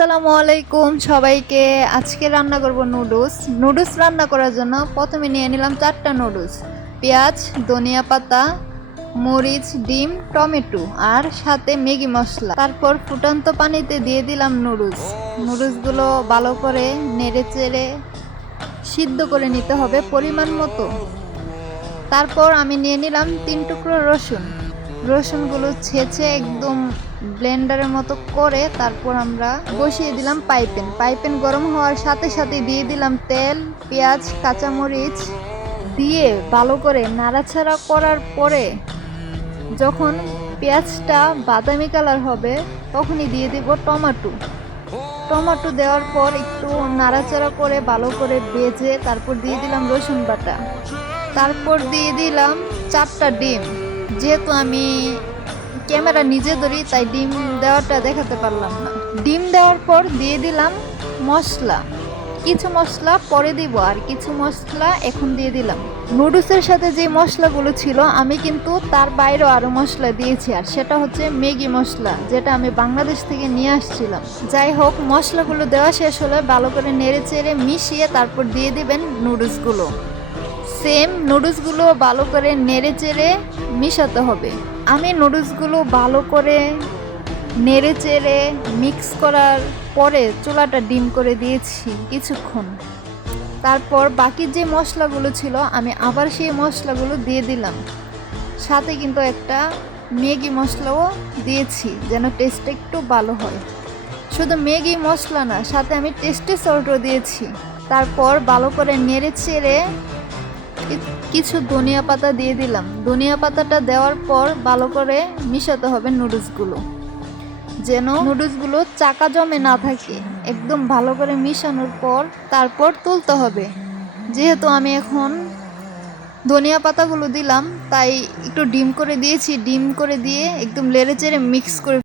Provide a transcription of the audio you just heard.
আসসালামু আলাইকুম সবাইকে। আজকে রান্না করব নুডলস রান্না করার জন্য প্রথমে নিয়ে নিলাম 4টা নুডলস, পেঁয়াজ, ধনিয়া পাতা, মরিচ, ডিম, টমেটো আর সাথে ম্যাগি মশলা। তারপর ফুটন্ত পানিতে দিয়ে দিলাম নুডলসগুলো ভালো করে নেড়ে চেড়ে সিদ্ধ করে নিতে হবে পরিমাণ মতো। তারপর আমি নিয়ে নিলাম 3 টুকরো রসুনগুলো ছেঁচে একদম ব্লেন্ডারের মতো করে তারপর আমরা বসিয়ে দিলাম পাইপেন গরম হওয়ার সাথে সাথে দিয়ে দিলাম তেল, পেঁয়াজ, কাঁচামরিচ দিয়ে ভালো করে নাড়াচাড়া করার পরে যখন পেঁয়াজটা বাদামি কালার হবে তখনই দিয়ে দিব টমেটো দেওয়ার পর একটু নাড়াচাড়া করে ভালো করে ভেজে তারপর দিয়ে দিলাম রসুন বাটা। তারপর দিয়ে দিলাম 4টা ডিম। যেহেতু আমি ক্যামেরা নিজে ধরি তাই ডিম দেওয়াটা দেখাতে পারলাম না। ডিম দেওয়ার পর দিয়ে দিলাম মশলা, কিছু মশলা পরে দিব আর কিছু মশলা এখন দিয়ে দিলাম। নুডলসের সাথে যে মশলাগুলো ছিল আমি কিন্তু তার বাইরেও আরও মশলা দিয়েছি, আর সেটা হচ্ছে ম্যাগি মশলা, যেটা আমি বাংলাদেশ থেকে নিয়ে আসছিলাম। যাই হোক, মশলাগুলো দেওয়া শেষ হলে ভালো করে নেড়ে চেড়ে মিশিয়ে তারপর দিয়ে দিবেন নুডলসগুলো। নুডলসগুলো ভালো করে নেড়ে চেড়ে মিশাতে হবে। আমি নুডলসগুলো ভালো করে নেড়ে চেড়ে মিক্স করার পরে চুলাটা ডিম করে দিয়েছি কিছুক্ষণ। তারপর বাকি যে মশলাগুলো ছিল আমি আবার সেই মশলাগুলো দিয়ে দিলাম। সাথে কিন্তু একটা ম্যাগি মশলাও দিয়েছি যেন টেস্টটা একটু ভালো হয়। শুধু ম্যাগি মশলা না, সাথে আমি টেস্টি সল্টও দিয়েছি। তারপর ভালো করে নেড়ে চেড়ে কিছু ধনিয়া পাতা দিয়ে দিলাম। ধনিয়া পাতাটা দেওয়ার পর ভালো করে মিশাতে হবে নুডলসগুলো, যেন নুডলসগুলো চাকা জমে না থাকে। একদম ভালো করে মিশানোর পর তারপর তুলতে হবে। যেহেতু আমি এখন ধনিয়া পাতাগুলো দিলাম তাই একটু ডিম করে দিয়েছি। ডিম করে দিয়ে একদম লেড়ে চেড়ে মিক্স করে